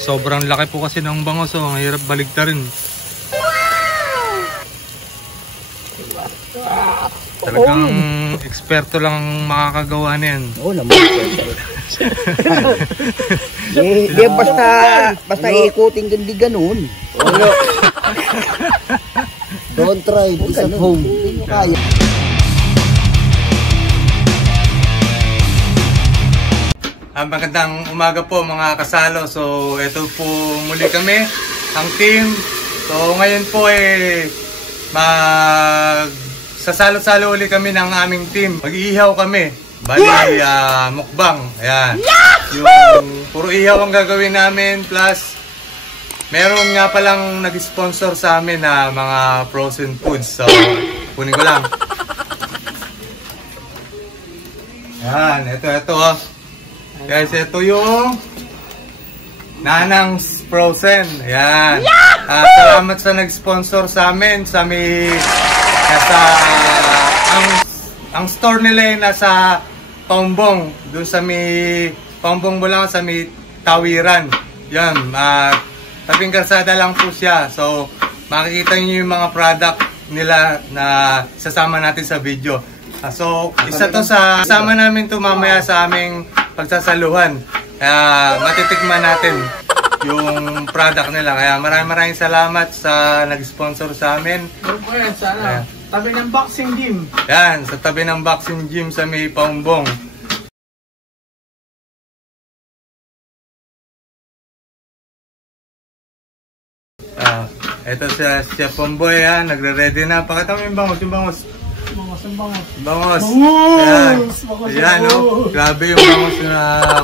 Sobrang laki po kasi ng bangos, oh. Ang hirap baligtarin. Talagang eksperto lang makakagawa niyan. Oo naman. Hindi, basta ikutin hindi ganun. Don't try this at home. Hindi nyo kaya. Magandang umaga po mga kasalo. So ito po muli kami, ang team. So ngayon po sasalo-salo uli kami ng aming team. Mag-iihaw kami. Bali mukbang. Ayan. Yung puro ihaw ang gagawin namin, plus meron nga palang nag-sponsor sa amin na mga frozen foods. So kunin ko lang. Ayan, ito oh. Guys, ito yung Nanang's Frozen. Ayan. Salamat sa nag-sponsor sa amin. Ang store nila nasa Paumbong. Doon sa may Paumbong mo lang, sa may Tawiran. Yan. Tabing kalsada lang po siya. So, makikita niyo yung mga product nila na sasama natin sa video. So, isa to sa kasama namin to mamaya sa aming pagsasaluhan. Kaya matitikman natin yung product nila. Kaya maraming salamat sa nag-sponsor sa amin. Sana. Tabi ng boxing gym. Yan, sa tabi ng boxing gym sa may Paumbong. Ito si Chef Pomboy, nagre-ready na. Pakita mo yung bangos. Bangos. Ayan, no? Grabe yung bangos na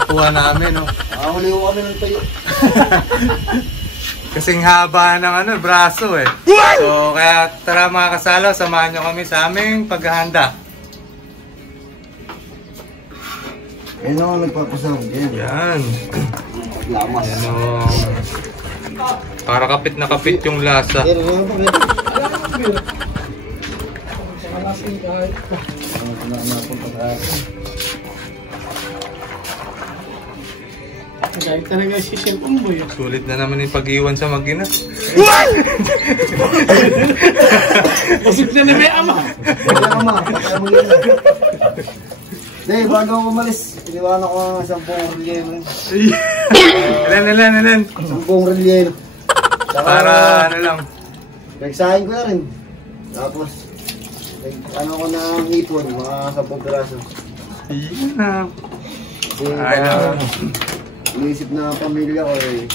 kuha namin, no? Huli ko kami ng tayo. Kasing haba ng braso, eh. So, kaya tara mga kasalo, samahan nyo kami sa aming paghahanda. Yan o, nagpapasawag yan. Yan. Lamas. Yan o. Para kapit na kapit yung lasa. Kahit talaga si Chef Pomboy. Sulit na naman yung pag-iwan sa mag-ina. Usip na may ama. Patay mo yan. Hindi, bago ako umalis, iniwanan ko ang 10 relyeno. Ilan? 10 relyeno. Para ano lang. Nagsahin ko na rin. Tapos, ano ko na hipon, mga 10 piraso. Inisip na pamilya ko eh.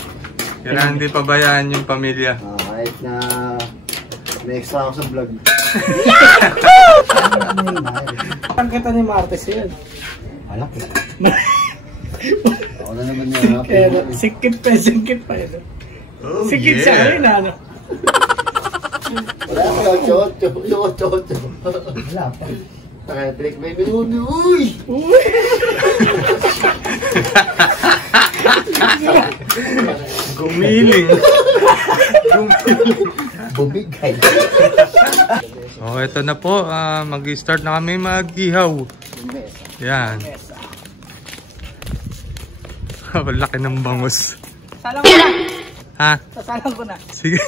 Kailangan hindi pabayaan yung pamilya. Kahit na may extra ako sa vlog. Ang kita ni Martes yan. Alak eh. Ako na naman niya. Sikip pa yun. Sikip siya rin, ano? Wala pa yung chocho. Wala pa. Naka-click may minuto. Uy! Gumiling. Bumigay. Oh, ito na po. Mag-start na kami mag-ihaw. Yan. Laki ng bangus. Salang ko na. Ha? Sasalang ko na. Sige.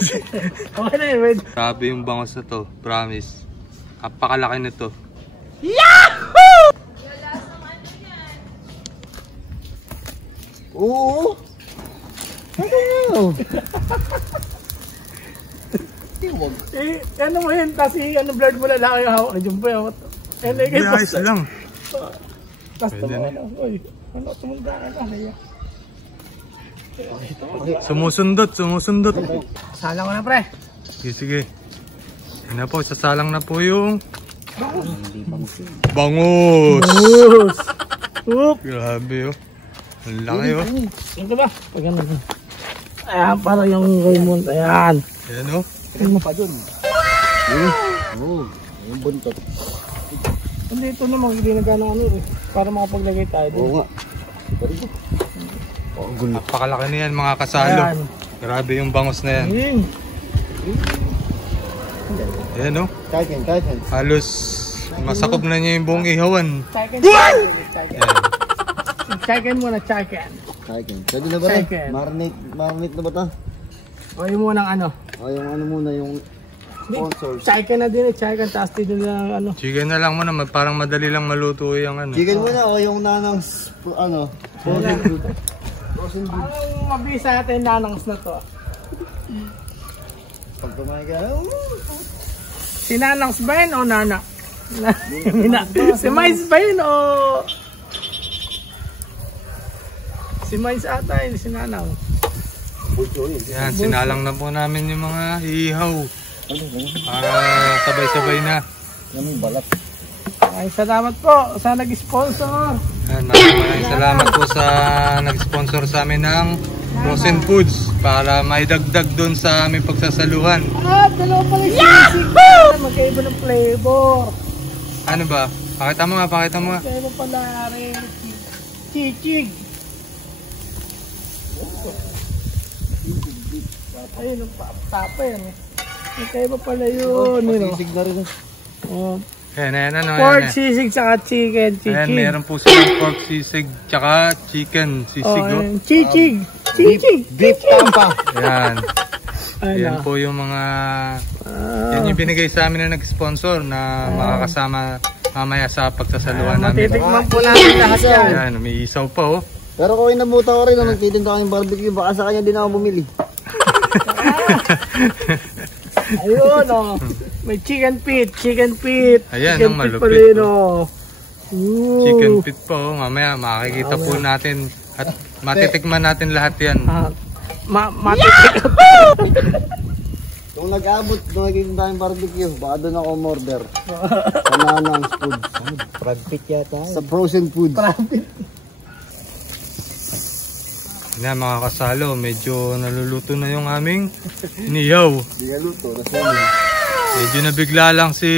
Okay na yun. Grabe yung bangus na to. Promise. Napakalaki nito. Yahoo! Oo. Ano mo yun? Tapos blurred mo na lang yung hawak na dyan po yung Ayos lang. tapos uy, tumunda ka na. Sumusunod. Salang ko na, pre. Sige. Yan na po, sasalang na po yung bangus. Grabe oh. Ang laki oh. Ito ba? Pag ano. Ayan, para yung Raymond. Ayan. Ayan oh. Ano pa dun? Oo. Yung buntot. Hindi ito naman, hindi na gano'ng ano eh. Para makapaglagay tayo dun. Oo nga. Napakalaki na yan mga kasalo. Ayan. Grabe yung bangus na yan. Ayan oh. Kahit. Halos masakop na niya yung buong ihawan. Chicken muna, chicken. Chicken. Pwede na ba rin? Chicken. Marinate na ba ito? O yung munang ano. O yung ano muna, yung sponsors. Chicken na din eh. Chicken. Tapos dito na ano. Chicken na lang muna, parang madali lang maluto yung ano. Chicken muna o yung nanang's, ano, frozen food. Frozen food. Anong mabisa natin nanangs na to? Pag kumain ka, Si Nanangs ba yun o Nana? Si Mais ba yun o... Si Mais ata yun, si Nanang. Yan, sinalang na po namin yung mga ihaw. Para sabay-sabay na. yan yung balat. Ay, salamat po sa nag-sponsor. Yan, maraming salamat po sa nag-sponsor sa amin ng frozen foods para maidagdag doon sa aming pagsasaluhan. Ah, dalawa pala yung sisig. Magkaiba ng flavor. Ano ba? Pakita mo nga, pakita mo nga. Magkaiba pala rin. Chichig. Ayun, ang tapa yan. Magkaiba pala yun. Sisig na rin. Oh. Ayan, ano, Pork, ayan. sisig, saka chicken. Ayan, Chichig. meron po silang pork sisig, tsaka chicken sisig. Oh. ayun. Chichig. Chichig. Beef tampa. Ayan. Ayan Ano? po yung mga... Yan yung binigay sa amin na nag-sponsor na makakasama mamaya sa pagsasaluhan namin. Matitikman po namin lahat yan. Ayan, may isaw pa oh. Pero kung inabuta ko rin na nagtitinda ko ng barbecue, baka sa kanya din ako bumili. Ayun oh. May chicken feet. Chicken feet. Ayan, chicken ang feet malupit, pala yun oh. Chicken feet po oh. Mamaya makikita po natin at matitikman natin lahat yan. Matitikman. Kung nag-abot, nung nagtitinda ng barbecue, baka doon ako umorder. Sa Nanang's Food. Crab feet yata. Sa frozen food. Yan mga kasalo, medyo naluluto na yung aming inihaw. Hindi ka luto, nasa Medyo nabigla lang si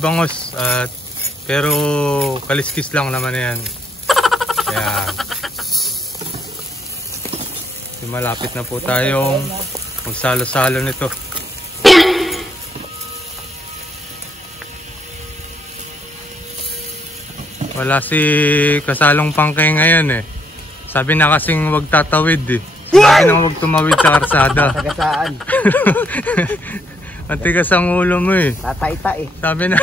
Bangos at pero kaliskis lang naman yan. Kaya malapit na po tayong magsalo-salo nito. Wala si kasalong pangkay ngayon eh. Sabi na kasing wag tatawid eh. Sabi na wag tumawid sa karsada. tagasaan. Matigas ang ulo mo eh. Tataita eh. Sabi na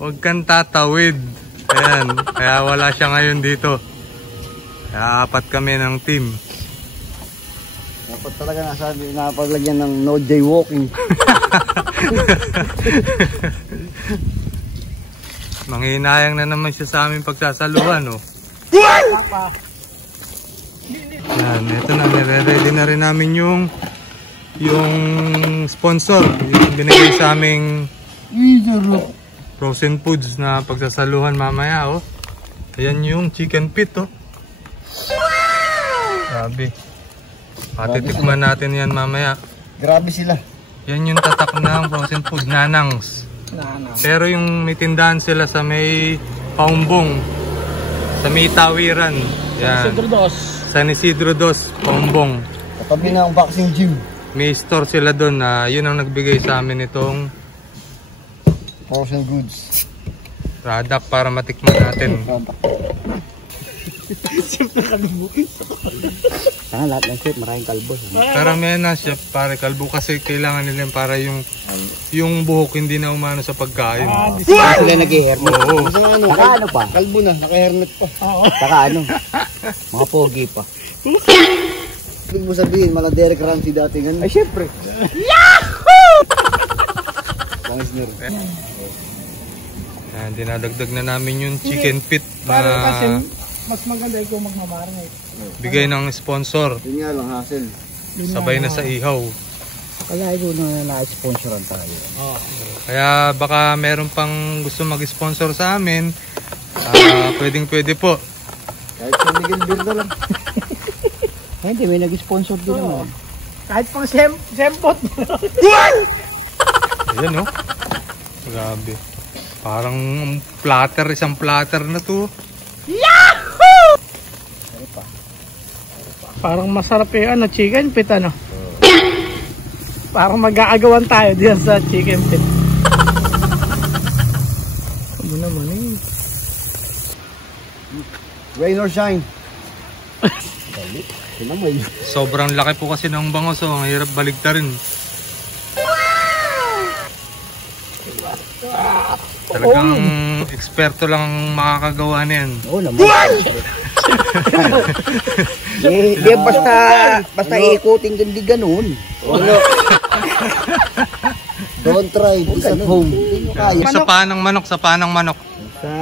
wag kang tatawid. Ayan, kaya wala siya ngayon dito. Kaya apat kami ng team. Dapat talaga nasabi, napaglagyan ng no jaywalking. Manghinayang na naman siya sa aming pagsasaluhan oh. Yan, ito na, nire-ready na rin namin yung sponsor, yung binigay sa aming frozen foods na pagsasaluhan mamaya oh. Ayan yung chicken feet oh. Grabe. Patitikman natin yan mamaya. Grabe sila. Yan yung tatak ng frozen food, Nanang's. Pero yung may tindahan sila sa may Paumbong, sa may Tawiran. Yan. San Isidro 2, Paumbong. Katabi na ang boxing gym. May store sila doon na yun ang nagbigay sa amin itong Frozen goods. product para matikman natin. Lahat ng shit, maraming kalbo. Karamihan na siya pare kalbo kasi kailangan nila para yung buhok hindi na umano sa pagkain. Sila nag-hairnet. Oo. Naka ano pa? Kalbo na, naka-hairnet pa. Saka ano? Mga pogi pa. Huwag mo sabihin, mala Derek Ramsey dati ganun. Ay, syempre. Yahoo! Langsner. Yan, dinadagdag na namin yung chicken feet Para kasi na mas maganda kung magmamarinate. bigay ng sponsor. Yun nga lang, hassle. Sabay na sa ihaw. Kaya ko na na-sponsoran tayo. Kaya baka meron pang gusto mag-sponsor sa amin. Pwedeng pwede po. Kahit sa Miguel Beer na lang. Hindi, may nag-sponsor din naman. Kahit pang sempot. Ayan oh. Grabe. Parang platter, isang platter na to. Yahoo! Parang masarap yung chicken feet ano. Parang mag-aagawan tayo diyan sa chicken feet. Ano naman eh. Rain or shine. Sinamoy. Sobrang laki po kasi ng bangos, oh. Ang hirap baligtarin. Talagang eksperto lang ang makakagawa niyan. Oo naman. Hindi, basta ikutin hindi ganun. Don't try this at home. Sa panang manok, sa panang manok. Sa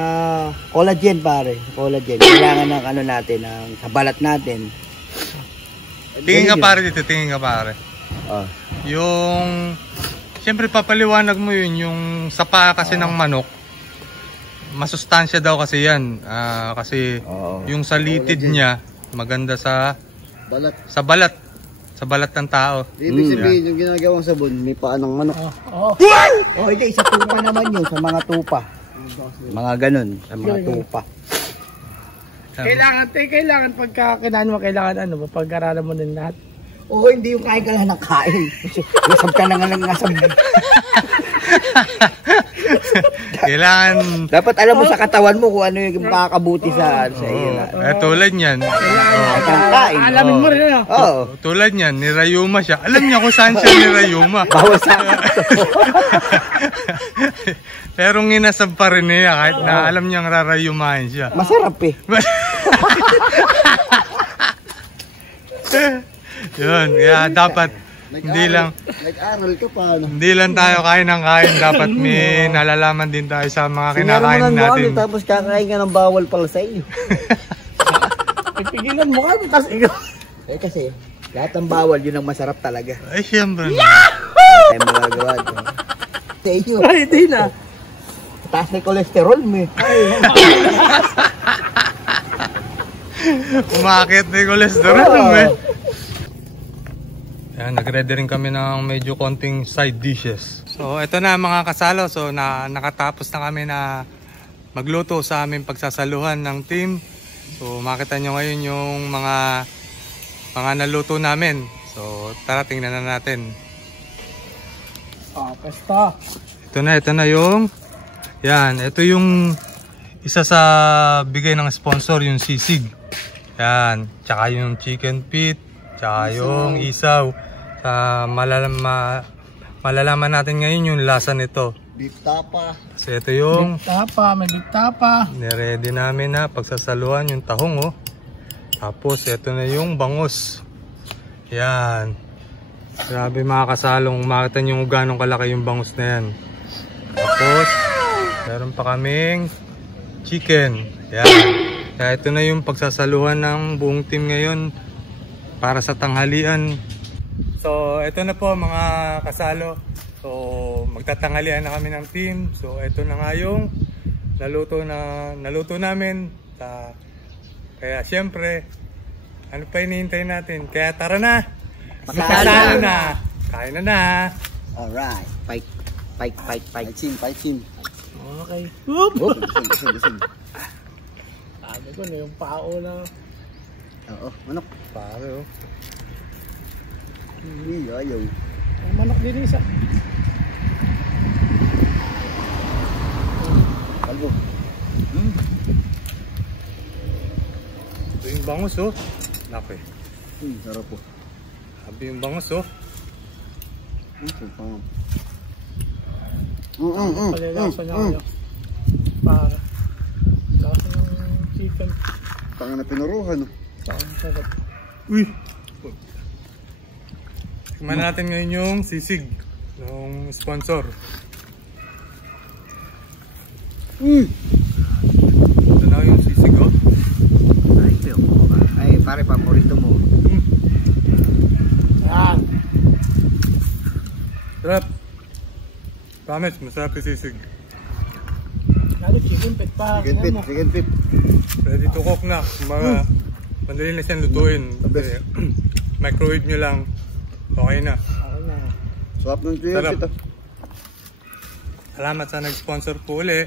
collagen pare, collagen. Kailangan ng ano natin, ng sa balat natin. Tingin ka pare dito, tingin ka pare. Yung siyempre papaliwanag mo yun, yung sa paa kasi ng manok. Masustansya daw kasi yan. Kasi yung sa litid niya maganda sa Balat. Sa balat ng tao. Ibig sabihin, yung ginagawang sabon, may paa ng manok. Hindi, isa tupa naman yun, sa mga tupa. Mga ganun, sa mga tupa. Kailangan pagka kinain mo, kailangan ano, pag-aralan mo din lahat. Oo, hindi yung kain ka lang ng kain. Nasab ka na nga lang nasab. Kailangan dapat alam mo sa katawan mo kung ano yung makakabuti sa iyo. Tulad niyan. Alamin mo rin ano. Tulad niyan, nirayuma siya. Alam niya kung saan siya nirayuma. Bawal sa Pero nginasab pa rin niya kahit na alam niyang rarayumahin siya. Masarap eh. Yun, kaya dapat hindi lang nag-aral ka pa ano. Hindi lang tayo kain ng kain, dapat may nalalaman din tayo sa mga kinakain natin. Tapos kakain ka ng bawal pala sa iyo. Pipigilan mo kami tapos ikaw. Kasi lahat ng bawal yun ang masarap talaga. Ay siyempre. Ay magagawa doon. Sa iyo. Ay, di na. Taas na cholesterol mo eh. Umakit na yung cholesterol mo eh. Ayan, nag-ready rin kami ng medyo konting side dishes. So, ito na mga kasalo. So, nakatapos na kami na magluto sa aming pagsasaluhan ng team. So, makita nyo ngayon yung mga naluto namin. So, tara, tingnan na natin. Pesta. Ito na yung... Yan, ito yung isa sa bigay ng sponsor, yung sisig. Yan, tsaka yung chicken feet, tsaka yung isaw. Malalaman natin ngayon yung lasa nito. Beef tapa. Kasi ito yung may beef tapa. niready namin na pagsasaluhan yung tahong, oh. Tapos ito na yung bangus. Yan. Grabe mga kasalong, makita nyo kung gano'ng kalaki yung bangus na yan. Tapos meron pa kaming chicken. Yan. Kaya ito na yung pagsasaluhan ng buong team ngayon para sa tanghalian. So, ito na po mga kasalo. So, magtatanghalian na kami ng team. So, ito na nga yung naluto namin. Kaya syempre, ano pa hinihintay natin? Kaya tara na! Masalo na! Kain na! Alright. Fight. Fight. Okay. Gising. Sabi ko na yung pao na. Oo, manok. Pare, oh. Ayaw. May manok din isa. Kalbo. Ito yung bangus, oh. Laki. Sarap po. Sabi yung bangus, oh. Palilasa niya kayo. Para. Lasa ng chicken. Tanga na pinuruhan, no? Sarap. Uy! Tingnan natin ngayon yung sisig ng sponsor. Ito na yung sisig, oh. Ay, pare, paborito mo. Yan. Sarap. Promise, masarap yung sisig. Lalo chicken feet pa. Chicken feet. Ready to cook na. Madali na siyang lutuin. Microwave nyo lang. Okay na. Sarap ng chicken feet. Salamat sa nag-sponsor po uli.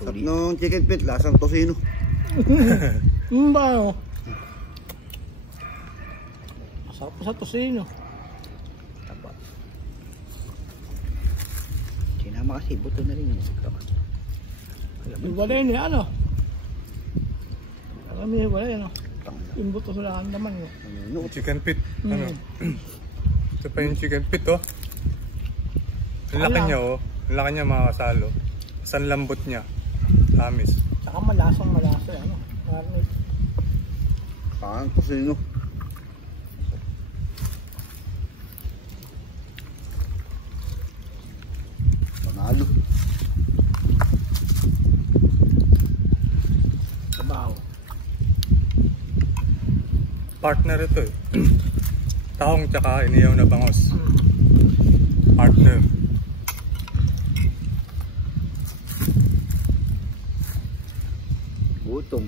Sarap ng chicken feet. Lasang tosino. Ba? Masarap pa sa tosino. Taba. Sinama kasi buto na rin yun. Wala yun eh, ano? Alam niyo, wala yun, no? Yung buto sa lakan naman, no? Yung chicken pit. Ano? Ito pa yung chicken pit, oh. Ang laki niya, oh. Ang laki niya, mga kasalo. San lambot niya. Tamis. Saka malasang malasa, ano? Marnit. Saan ko sino? Panalo. Sabaw. Partner ito, eh. Tahong tsaka iniyaw na bangos. Partner. Gutom.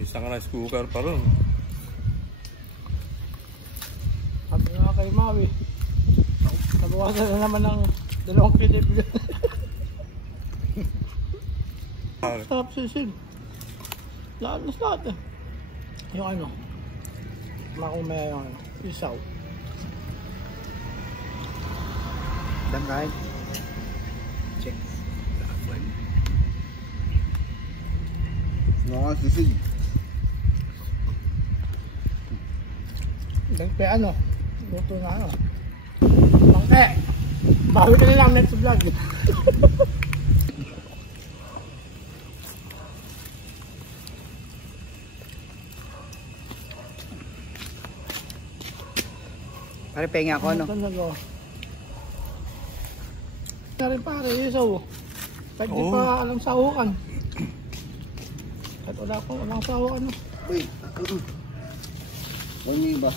Isang rice cooker pa rin. Sabi nga kay Maui, nabawasan na naman ng 2 kilip. Sarap sisil. Lahat eh. Yung ano, makumaya yung ano, isaw. Dan kain. Check. Mga sisig. Bangke ano, luto na ano. Bangke, bawi ka nilang next vlog. Pare, pengi ako, ano? Pare, isaw. Kahit di pa alam sahukan. Kahit wala pang walang sahukan. Uy, huwag niyo ba?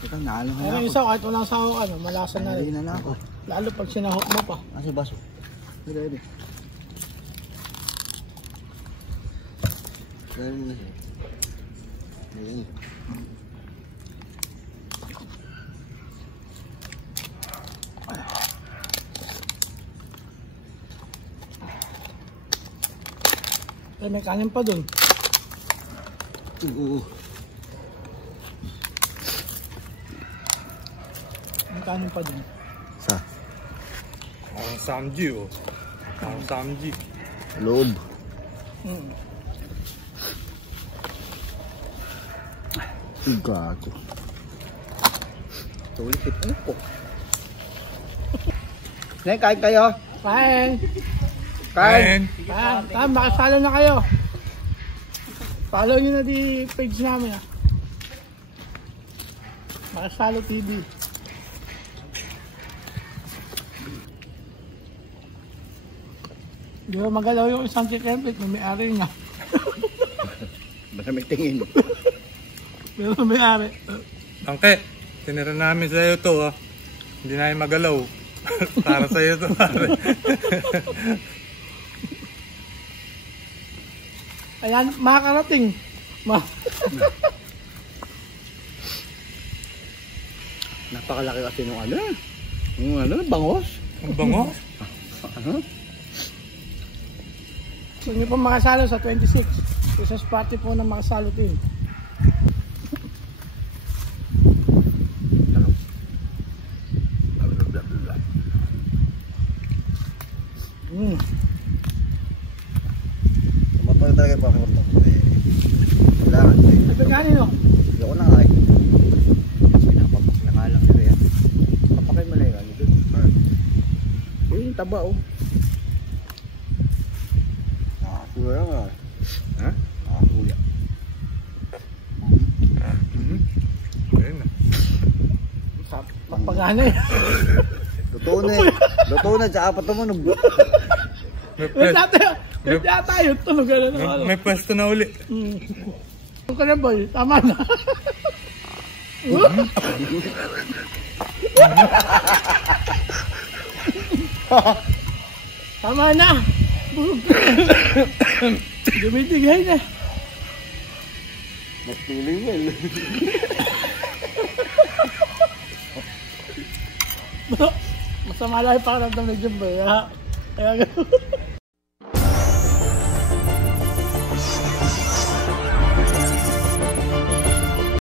Teka, naalala Ay, ako. isaw kahit walang sahukan, malasa na rin. Nalina na ako. Lalo pag sinahok mo pa. Nasa baso. Ready. Ready. Ready. Eh, may kanin pa dun. Oo. May kanin pa dun. Sa? Ang samji, oh. Ang samji. Loob. Gago. Tulit ito po. Kain kayo. Kain! Kain. Kain, makasalo na kayo. Follow nyo na di page namin, ha. Makasalo TV. Di ba magalaw yung isang chicken pit, may-ari niya. Basta may tingin. Pero may-ari. Angke, tinira namin sa'yo to, ah. Hindi na yung magalaw. Para sa'yo to, pare. Ayan, makakarating. Napakalaki kasi nung ano. Yung ano, bangos. Ang bango. Ano? Gusto nyo po makasalo sa 26. Isa party po ng makasalo team. Tumatawag talaga yung pakinggan mo. Kailangan. Ito kanin, no? Hindi ako na nga eh. Pinapapak na nga lang nila yan. Papakin mo na yung ano dun. Yung taba oh. Nakasuya nga. Ha? Nakasuya. Ayun na. Pagpagana eh. Totoo na eh. Totoo na, tsaka pa tumunog. May tayo, tunog na ano. May pwesto na uli. Ito ka na boy, tama na. Tama na. Dumitigay na. Nagtuloy well. Masama lang yung pakiramdam ng Jumbo. Kaya